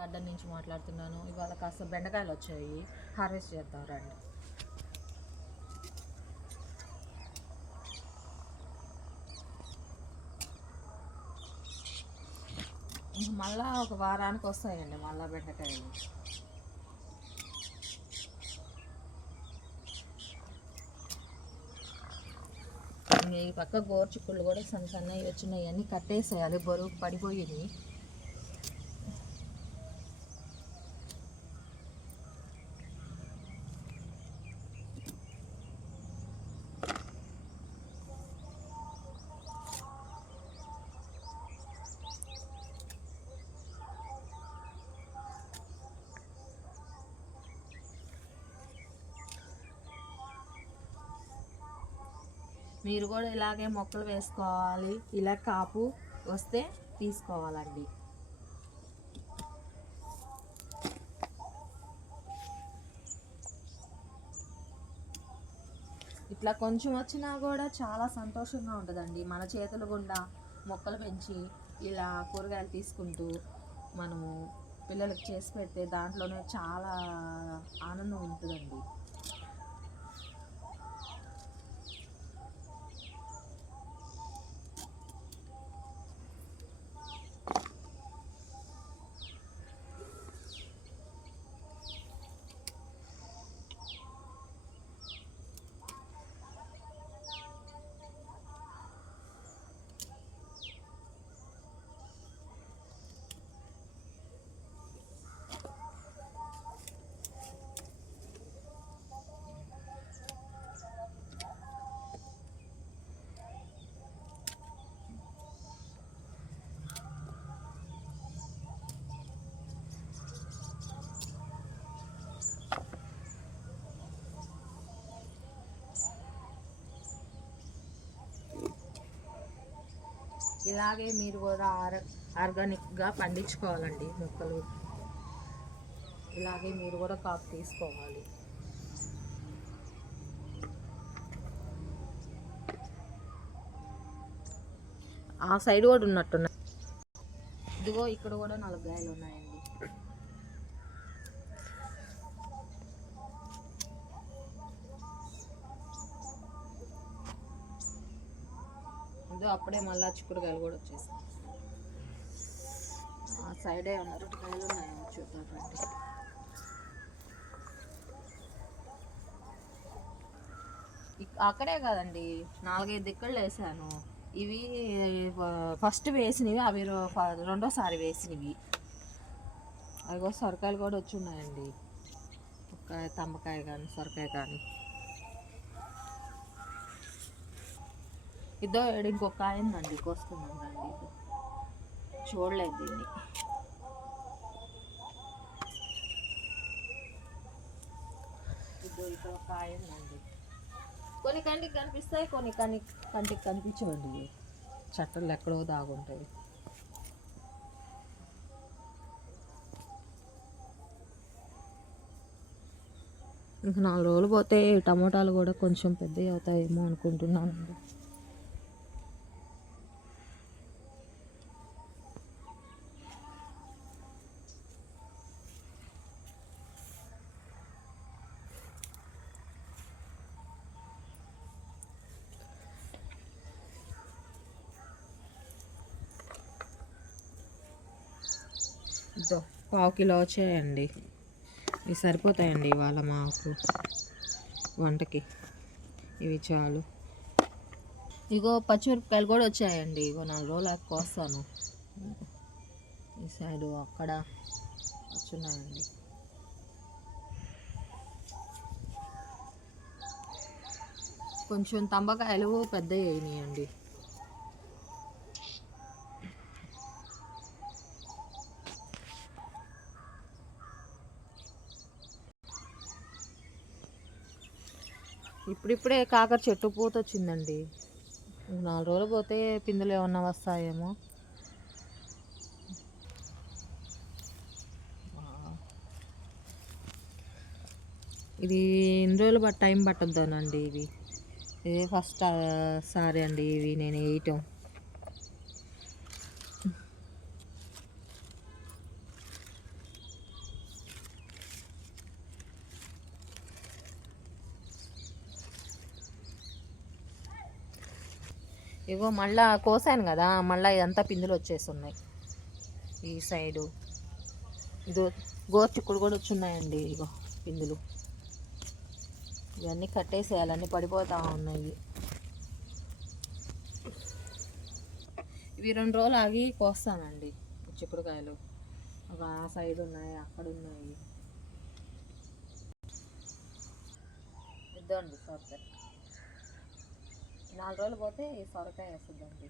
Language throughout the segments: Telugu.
గార్డెన్ నుంచి మాట్లాడుతున్నాను. ఇవాళ కాస్త బెండకాయలు వచ్చాయి, హార్వెస్ట్ చేద్దాం రండి. మళ్ళా ఒక వారానికి వస్తాయండి మళ్ళా బెండకాయలు. ఈ పక్క గోర్చుక్కుళ్ళు కూడా సన్నవి వచ్చినాయి, అన్నీ కట్టేసేయాలి, బరువు పడిపోయింది. మీరు కూడా ఇలాగే మొక్కలు వేసుకోవాలి, ఇలా కాపు వస్తే తీసుకోవాలండి. ఇట్లా కొంచెం వచ్చినా కూడా చాలా సంతోషంగా ఉంటుందండి. మన చేతుల గుండా మొక్కలు పెంచి ఇలా కూరగాయలు తీసుకుంటూ మనము పిల్లలకు చేసి పెడితే దాంట్లోనే చాలా ఆనందం ఉంటుందండి. ఇలాగే మీరు కూడా ఆర్గానిక్గా పండించుకోవాలండి మొక్కలు. ఇలాగే మీరు కూడా కాపు తీసుకోవాలి. ఆ సైడ్ కూడా ఉన్నట్టున్నాయి. ఇదిగో ఇక్కడ కూడా 4 కాయలు ఉన్నాయండి. అప్పుడే మళ్ళీ చిక్కుడుకాయలు కూడా వచ్చేసాయి. ఆ సైడే ఉన్న 2 కాయలు ఉన్నాయేమో చూద్దామండి. అక్కడే కదండి 4-5 దిక్కులు వేసాను. ఇవి ఫస్ట్ వేసినవి, అవి రెండోసారి వేసినవి. అవి సొరకాయలు కూడా వచ్చి ఉన్నాయండి, తమ్మకాయ కానీ సొరకాయ కానీ. ఇదో ఇంకొక కాయ ఉందండి, కోసుకుందాం రండి. చూడలేదు దీన్ని. ఇదో ఇక్కడ ఒక కాయ ఉందండి. కొన్ని కంటికి కనిపిస్తాయి, కొన్ని కంటికి కనిపించవండి. చట్టలు ఎక్కడో దాగుంటాయి. ఇంకా 4 రోజులు పోతే టమోటాలు కూడా కొంచెం పెద్దవి అవుతాయేమో అనుకుంటున్నానండి. ఇదో 1/2 కిలో వచ్చాయండి. ఇవి సరిపోతాయండి ఇవాళ మాకు వంటకి, ఇవి చాలు. ఇగో పచ్చిమిరపకాయలు కూడా వచ్చాయండి. ఇగో 4 రోజులు కోస్తాను. ఈ సైడు అక్కడ వచ్చున్నాయండి. కొంచెం తంబకాయలు పెద్దవి అయినాయండి. ఇప్పుడిప్పుడే కాకర చెట్టు పూత వచ్చిందండి. 4 రోజులు పోతే పిందులు ఏమన్నా వస్తాయేమో. ఇది ఎన్ని రోజులు టైం పట్టద్దోనండి. ఇదే ఫస్ట్ సారీ అండి ఇవి నేను వేయటం. ఇగో మళ్ళా కోసాను కదా, మళ్ళీ ఇదంతా పిందులు వచ్చేస్తున్నాయి ఈ సైడు. ఇదో గోర్చిక్కుడు కూడా వచ్చున్నాయండి, ఇగో పిందులు. ఇవన్నీ కట్టేసేయాలి, అన్నీ పడిపోతూ ఉన్నాయి. ఇవి 2 రోజులు ఆగి కోస్తానండి చిక్కుడుకాయలు. ఒక ఆ సైడ్ ఉన్నాయి, అక్కడ ఉన్నాయి. ఇద్దండి సొరకాయ 4 రోజులు పోతే ఈ సొరకాయ వస్తుందండి.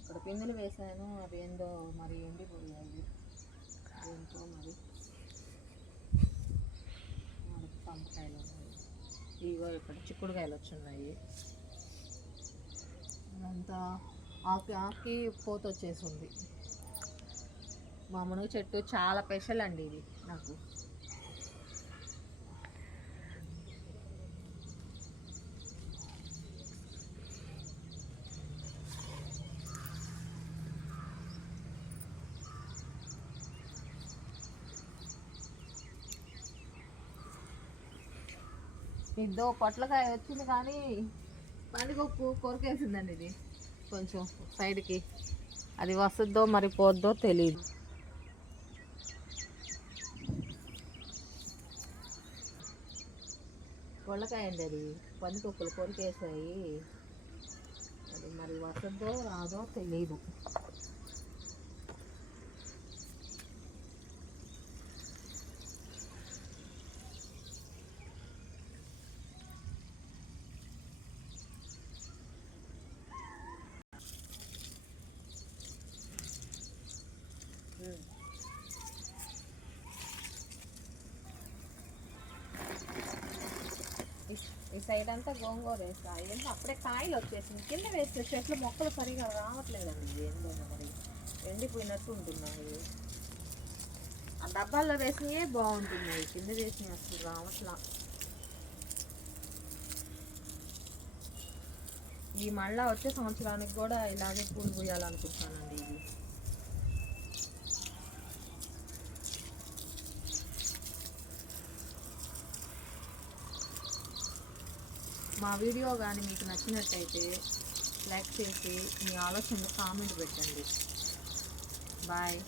ఇక్కడ పిందులు వేసాను, అవి ఏందో మరి ఎండిపోయాయి, ఏంటో మరి. పంపకాయలు ఉన్నాయి, ఇవో ఇక్కడ చిక్కుడుకాయలు వచ్చున్నాయి. అదంతా ఆకి ఆకి పోత వచ్చేసింది. మా మునగ చెట్టు చాలా స్పెషల్ అండి ఇది నాకు. ఇద్దో పొట్లకాయ వచ్చింది కానీ పండుగప్పు కొరికేసిందండి ఇది కొంచెం సైడ్కి. అది వస్తుందో మరి పోద్దో తెలియదు. పొట్లకాయ అండి అది, పందికొక్కులు కొరికేసాయి. అది మరి వస్తుందో రాదో తెలీదు. ఈ సైడ్ అంతా గోంగూర వేస్తాయి, ఏంటో అప్పుడే కాయలు వచ్చేసింది. కింద వేస్తే చెట్లు మొక్కలు సరిగా రావట్లేదండి, ఏందో మరి ఎండిపోయినట్టు ఉంటున్నాయి. ఆ డబ్బాల్లో వేసినవే బాగుంటున్నాయి, కింద వేసినవి అసలు రావట్లా. ఈ మళ్ళా వచ్చే సంవత్సరానికి కూడా ఇలాగే పూలు పూయాలనుకుంటున్నానండి. ఇది మా వీడియో కానీ మీకు నచ్చినట్టయితే లైక్ చేసి మీ ఆలోచనలు కామెంట్ పెట్టండి. బాయ్.